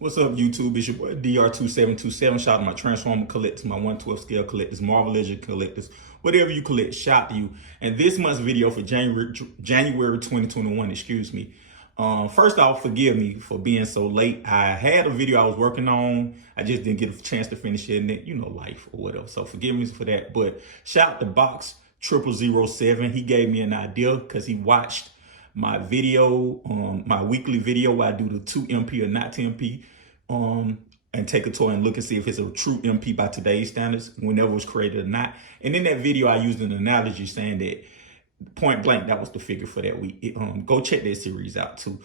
What's up, YouTube? It's your boy DR2727. Shout out to my Transformer collectors, my 112 scale collectors, Marvel Legend collectors, whatever you collect, shout to you. And this month's video for January 2021, excuse me. First off, forgive me for being so late. I had a video I was working on. I just didn't get a chance to finish it, and it, life or whatever. So forgive me for that. But shout out to Box 0007. He gave me an idea because he watched my video, my weekly video where I do the 2 MP or not 2 MP, and take a tour and look and see if it's a true MP by today's standards, whenever it was created or not. And in that video, I used an analogy saying that point blank, that was the figure for that week. Go check that series out too.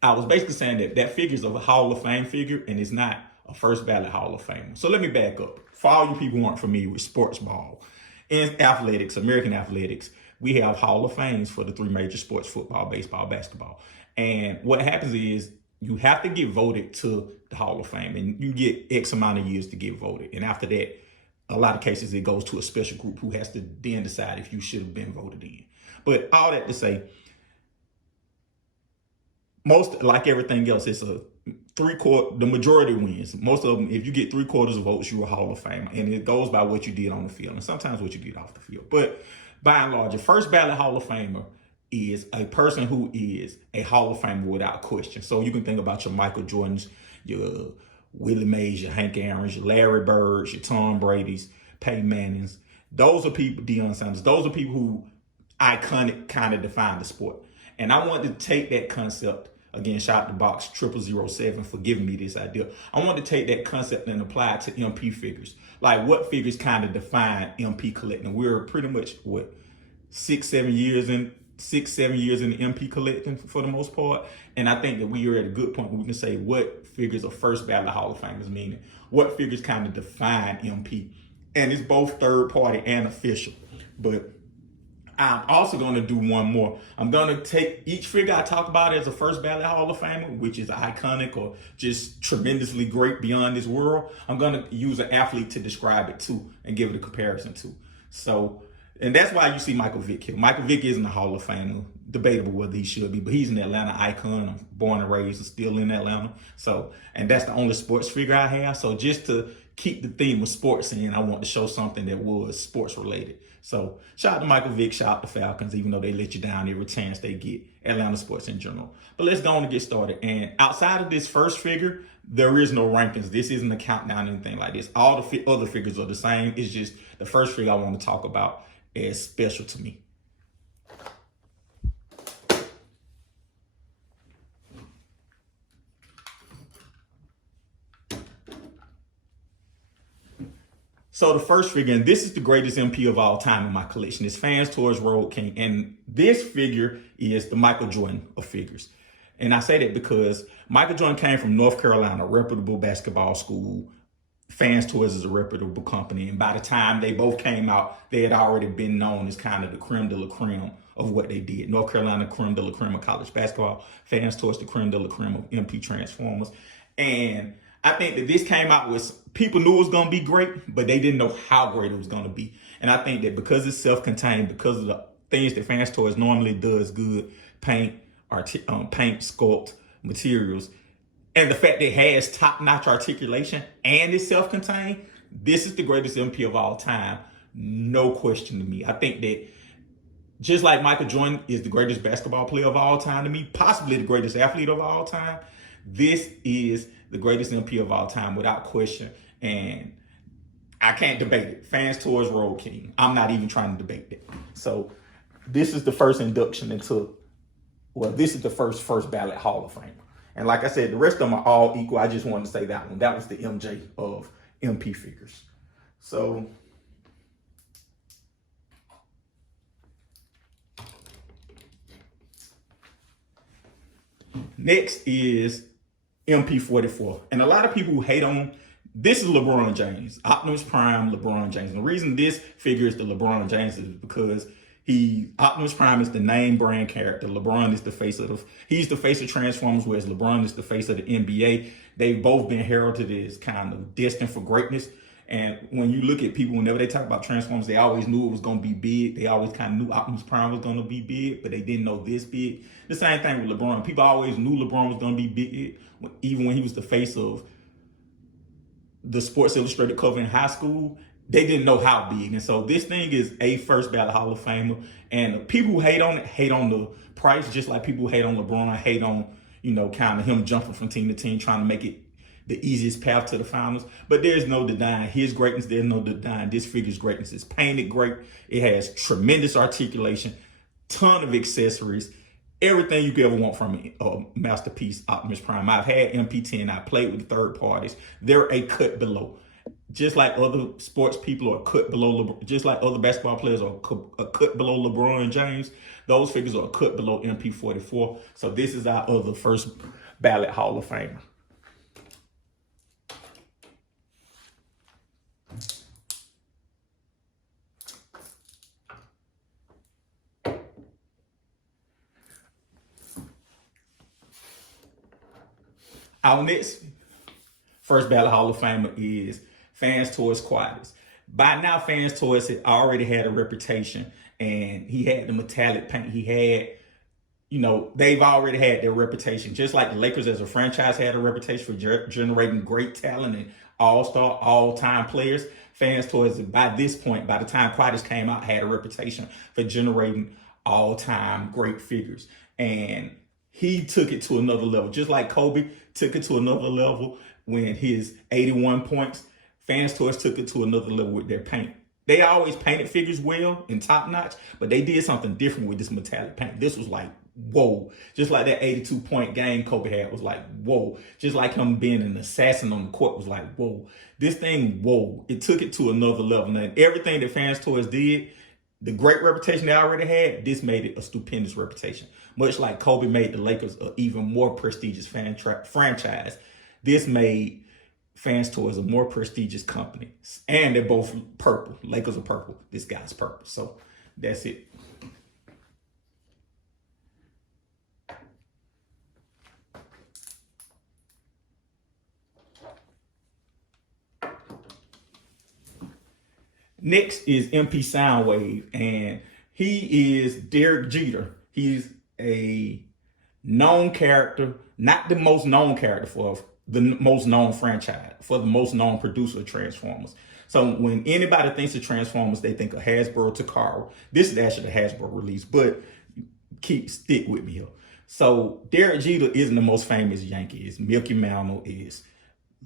I was basically saying that that figure is a Hall of Fame figure and it's not a first ballot Hall of Fame. So let me back up. For all you people who aren't familiar with sports ball, in athletics, American athletics, we have Hall of Fames for the 3 major sports: football, baseball, basketball. And what happens is you have to get voted to the Hall of Fame, and you get X amount of years to get voted. And after that, a lot of cases, it goes to a special group who has to then decide if you should have been voted in. But all that to say, most, like everything else, it's a the majority wins. Most of them, if you get 3/4 of votes, you're a Hall of Fame. And it goes by what you did on the field and sometimes what you did off the field. But by and large, a first ballot Hall of Famer is a person who is a Hall of Famer without question. So you can think about your Michael Jordans, your Willie Mays, your Hank Aaron's, your Larry Birds, your Tom Brady's, Peyton Manning's. Those are people, Deion Sanders, those are people who iconic kind of define the sport. And I wanted to take that concept, again, shout out to Box 0007 for giving me this idea. I want to take that concept and apply it to MP figures. Like, what figures kind of define MP collecting? We're pretty much, what, 6-7 years in the MP collecting for the most part. And I think that we are at a good point where we can say what figures are first ballot Hall of Famers, meaning what figures kind of define MP. And it's both third party and official. But I'm also going to do one more. I'm going to take each figure I talk about as a first ballot Hall of Famer, which is iconic or just tremendously great beyond this world. I'm going to use an athlete to describe it too and give it a comparison to. So, and that's why you see Michael Vick here. Michael Vick isn't a Hall of Famer. Debatable whether he should be, but he's an Atlanta icon. I'm born and raised and still in Atlanta. So, and that's the only sports figure I have. So just to keep the theme of sports in, I want to show something that was sports related. So shout out to Michael Vick, shout out to Falcons, even though they let you down every chance they get, Atlanta sports in general. But let's go on and get started. And outside of this first figure, there is no rankings. This isn't a countdown or anything like this. All the other figures are the same. It's just the first figure I want to talk about is special to me. So the first figure, and this is the greatest MP of all time in my collection, is Fans Toys Road King. And this figure is the Michael Jordan of figures. And I say that because Michael Jordan came from North Carolina, a reputable basketball school. Fans Toys is a reputable company. And by the time they both came out, they had already been known as kind of the creme de la creme of what they did. North Carolina, creme de la creme of college basketball. Fans Toys, the creme de la creme of MP Transformers. And I think that this came out with, people knew it was going to be great, but they didn't know how great it was going to be. And I think that because it's self-contained, because of the things that Fans Toys normally does good, paint, sculpt, materials, and the fact that it has top-notch articulation and it's self-contained, this is the greatest MP of all time. No question to me. I think that just like Michael Jordan is the greatest basketball player of all time to me, possibly the greatest athlete of all time, this is the greatest MP of all time without question. And I can't debate it. Fans Toys Road King. I'm not even trying to debate that. So this is the first induction into, well, this is the first ballot Hall of Fame. And like I said, the rest of them are all equal. I just wanted to say that one. That was the MJ of MP figures. So next is MP44. And a lot of people who hate on, this is LeBron James, Optimus Prime, LeBron James. And the reason this figure is the LeBron James is because Optimus Prime is the name brand character. LeBron is the face of he's the face of Transformers, whereas LeBron is the face of the NBA. They've both been heralded as kind of destined for greatness. And when you look at people, whenever they talk about Transformers, they always knew it was going to be big. They always kind of knew Optimus Prime was going to be big, but they didn't know this big. The same thing with LeBron. People always knew LeBron was going to be big, even when he was the face of the Sports Illustrated cover in high school. They didn't know how big. And so this thing is a first ballot Hall of Famer. And people who hate on it, hate on the price, just like people who hate on LeBron, hate on, kind of him jumping from team to team, trying to make it the easiest path to the finals. But there's no denying his greatness. There's no denying this figure's greatness. It's painted great. It has tremendous articulation, ton of accessories, everything you could ever want from a masterpiece, Optimus Prime. I've had MP10. I played with third parties. They're a cut below. Just like other sports people are cut below, just like other basketball players are a cut below LeBron James, those figures are a cut below MP44. So this is our other first ballot Hall of Famer. Our next first ballot Hall of Famer is Fans Toys Quadras. By now, Fans Toys had already had a reputation, and he had the metallic paint. He had, they've already had their reputation. Just like the Lakers as a franchise had a reputation for generating great talent and all-star, all-time players. Fans Toys, by this point, by the time Quadras came out, had a reputation for generating all-time great figures. And he took it to another level. Just like Kobe took it to another level when his 81 points, Fans Toys took it to another level with their paint. They always painted figures well and top notch, but they did something different with this metallic paint. This was like, whoa. Just like that 82-point game Kobe had was like, whoa. Just like him being an assassin on the court was like, whoa. This thing, whoa. It took it to another level. Now, everything that Fans Toys did, the great reputation they already had, this made it a stupendous reputation. Much like Kobe made the Lakers an even more prestigious franchise, this made Fans Toys a more prestigious company. And they're both purple. Lakers are purple. This guy's purple. So that's it. Next is MP Soundwave, and he is Derek Jeter. He's a known character, not the most known character for the most known franchise, for the most known producer of Transformers. So when anybody thinks of Transformers, they think of Hasbro, Takara. This is actually the Hasbro release, but stick with me here. So Derek Jeter isn't the most famous Yankee. It's Milky Mantle, is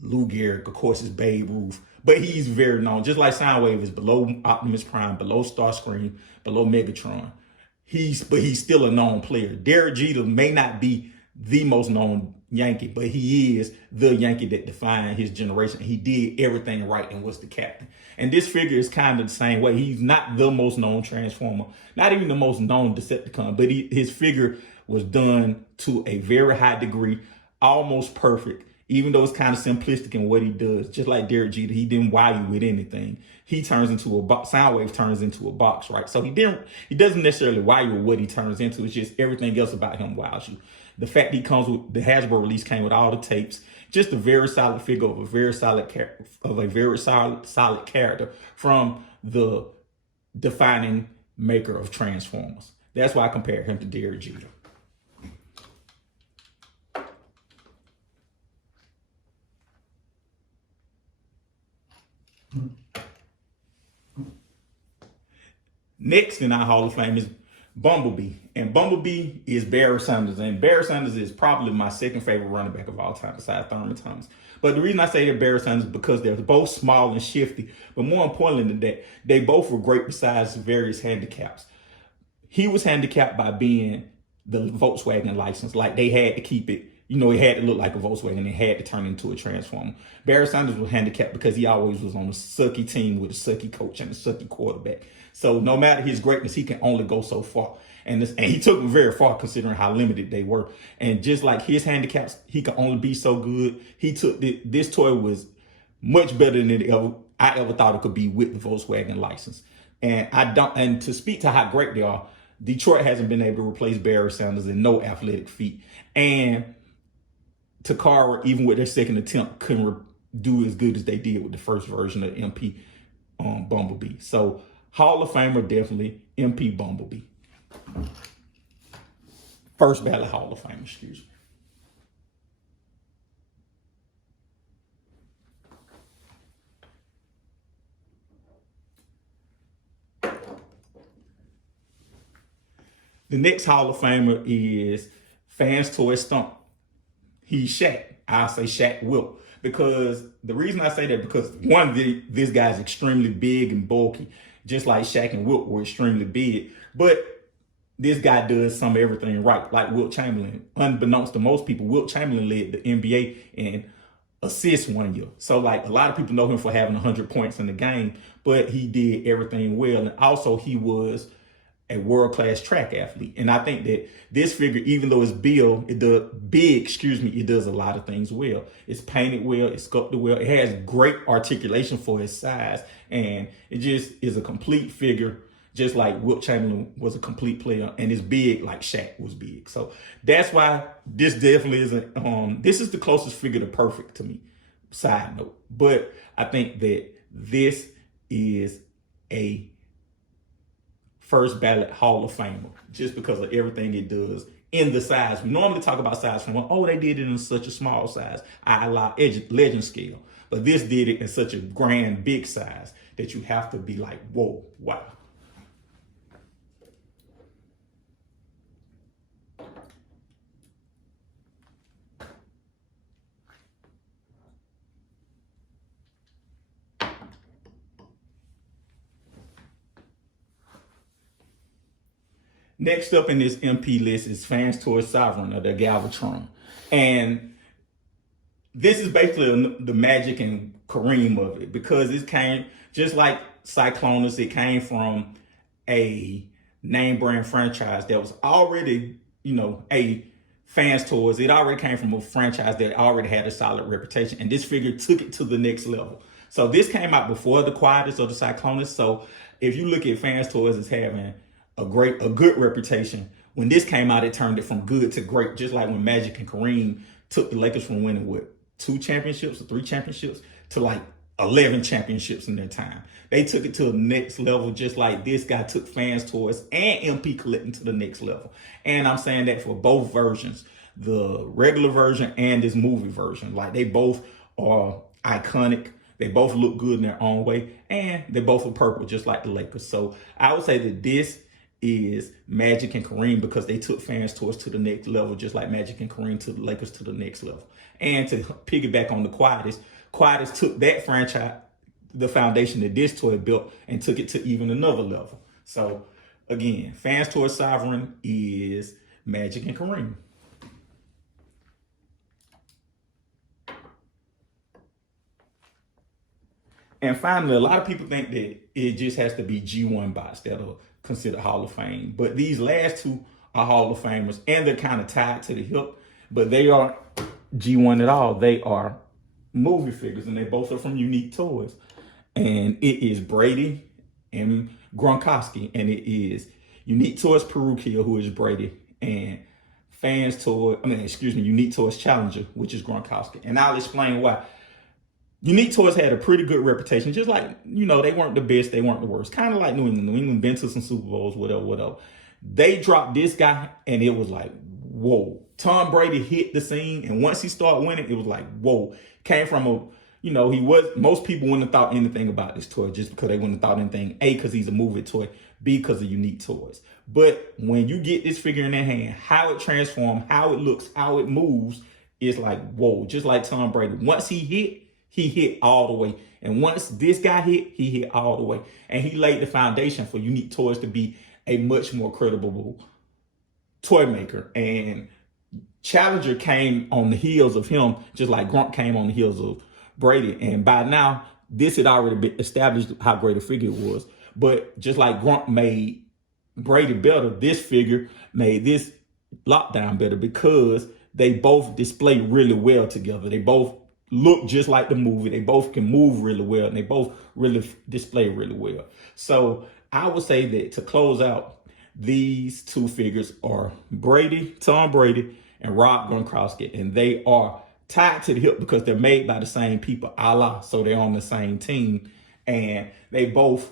Lou Gehrig, of course, is Babe Ruth. But he's very known. Just like Soundwave is below Optimus Prime, below Starscream, below Megatron. But he's still a known player. Derek Jeter may not be the most known Yankee, but he is the Yankee that defined his generation. He did everything right and was the captain. And this figure is kind of the same way. He's not the most known Transformer, not even the most known Decepticon, but his figure was done to a very high degree, almost perfect. Even though it's kind of simplistic in what he does, just like Derek Jeter, he didn't wow you with anything. He turns into a box. Soundwave turns into a box, right? So he doesn't necessarily wow you with what he turns into. It's just everything else about him wows you. The fact he comes with the Hasbro release came with all the tapes, just a very solid figure of a very solid character from the defining maker of Transformers. That's why I compare him to Derek Jeter. Next in our Hall of Fame is Bumblebee. And Bumblebee is Barry Sanders. And Barry Sanders is probably my second favorite running back of all time besides Thurman Thomas. But the reason I say they're Barry Sanders is because they're both small and shifty. But more importantly than that, they both were great besides various handicaps. He was handicapped by being the Volkswagen license. Like they had to keep it, it had to look like a Volkswagen. It had to turn into a Transformer. Barry Sanders was handicapped because he always was on a sucky team with a sucky coach and a sucky quarterback. So no matter his greatness, he can only go so far. And he took them very far considering how limited they were. And just like his handicaps, he could only be so good. He took this toy was much better than I ever thought it could be with the Volkswagen license. And to speak to how great they are, Detroit hasn't been able to replace Barry Sanders in no athletic feat. And Takara, even with their second attempt, couldn't do as good as they did with the first version of MP Bumblebee. So Hall of Famer, definitely MP Bumblebee. First ballot Hall of Famer, excuse me. The next Hall of Famer is Fans Toy Stump. He's Shaq. I say Shaq Wilt. Because the reason I say that, because one, this guy's extremely big and bulky, just like Shaq and Wilt were extremely big. But this guy does some of everything right, like Wilt Chamberlain. Unbeknownst to most people, Wilt Chamberlain led the NBA in assists one year. So like a lot of people know him for having 100 points in the game, but he did everything well. And also he was a world-class track athlete. And I think that this figure, even though it's big, it does a lot of things well. It's painted well, it's sculpted well, it has great articulation for its size, and it just is a complete figure, just like Wilt Chamberlain was a complete player, and it's big like Shaq was big. So that's why this definitely isn't, this is the closest figure to perfect to me, side note. But I think that this is a first ballot Hall of Famer, just because of everything it does in the size. We normally talk about size from, oh, they did it in such a small size. I allow legend scale. But this did it in such a grand, big size that you have to be like, whoa, wow. Next up in this MP list is Fans Toy Sovereign, or the Galvatron. And this is basically the Magic and Kareem of it, because it came, just like Cyclonus, it came from a name brand franchise that was already, a Fans Toys. It already came from a franchise that already had a solid reputation. And this figure took it to the next level. So this came out before the Quietus or the Cyclonus. So if you look at Fans Toys as having a good reputation, when this came out, it turned it from good to great. Just like when Magic and Kareem took the Lakers from winning 2 championships or 3 championships to like 11 championships in their time. They took it to the next level, just like this guy took Fans Toys and MP collecting to the next level. And I'm saying that for both versions, the regular version and this movie version. Like, they both are iconic. They both look good in their own way, and they both are purple, just like the Lakers. So I would say that this is Magic and Kareem, because they took Fans Toys to the next level, just like Magic and Kareem took the Lakers to the next level. And to piggyback on the Quietus took that franchise, the foundation that this toy built, and took it to even another level. So again, Fans Toys Sovereign is Magic and Kareem. And finally, a lot of people think that it just has to be G1 bots that are considered Hall of Fame. But these last two are Hall of Famers, and they're kind of tied to the hip, but they aren't G1 at all. They are movie figures, and they both are from Unique Toys. And it is Brady and Gronkowski, and it is Unique Toys Perukia, who is Brady, and Unique Toys Challenger, which is Gronkowski. And I'll explain why. Unique Toys had a pretty good reputation, just like, they weren't the best, they weren't the worst. Kind of like New England. New England been to some Super Bowls, whatever. They dropped this guy, and it was like, whoa. Tom Brady hit the scene, and once he started winning, it was like, whoa. Came from most people wouldn't have thought anything about this toy, just because they wouldn't have thought anything, A, because he's a movie toy, B, because of Unique Toys. But when you get this figure in their hand, how it transforms, how it looks, how it moves, it's like, whoa. Just like Tom Brady. Once he hit all the way. And once this guy hit, he hit all the way. And he laid the foundation for Unique Toys to be a much more credible toy maker. And Challenger came on the heels of him, just like Gronk came on the heels of Brady. And by now, this had already been established how great a figure it was. But just like Gronk made Brady better, this figure made this lockdown better, because they both display really well together. They both look just like the movie. They both can move really well, and they both really display really well. So I would say that to close out, these two figures are Tom Brady, and Rob Gronkowski, and they are tied to the hip because they're made by the same people, Allah. So they're on the same team, and they both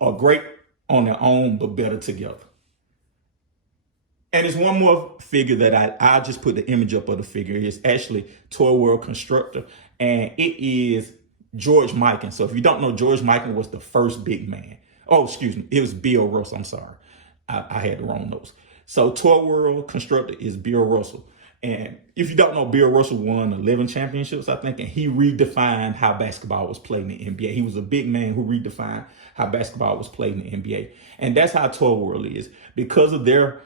are great on their own, but better together. And there's one more figure that I just put the image up of the figure. It's actually Toy World Constructor, and it is George Mikan. So if you don't know, George Mikan was the first big man. Oh, excuse me. It was Bill Russell. I'm sorry. I had the wrong notes. So Toy World Constructor is Bill Russell. And if you don't know, Bill Russell won 11 championships, I think, and he redefined how basketball was played in the NBA. He was a big man who redefined how basketball was played in the NBA. And that's how Toy World is. Because of their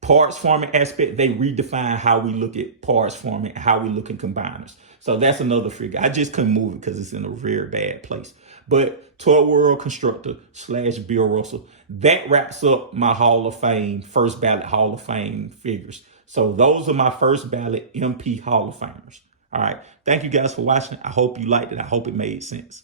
parts forming aspect, they redefine how we look at parts forming, how we look at combiners. So that's another figure. I just couldn't move it because it's in a very bad place. But Toy World Constructor / Bill Russell, that wraps up my Hall of Fame, first ballot Hall of Fame figures. So those are my first ballot MP Hall of Famers. All right. Thank you guys for watching. I hope you liked it. I hope it made sense.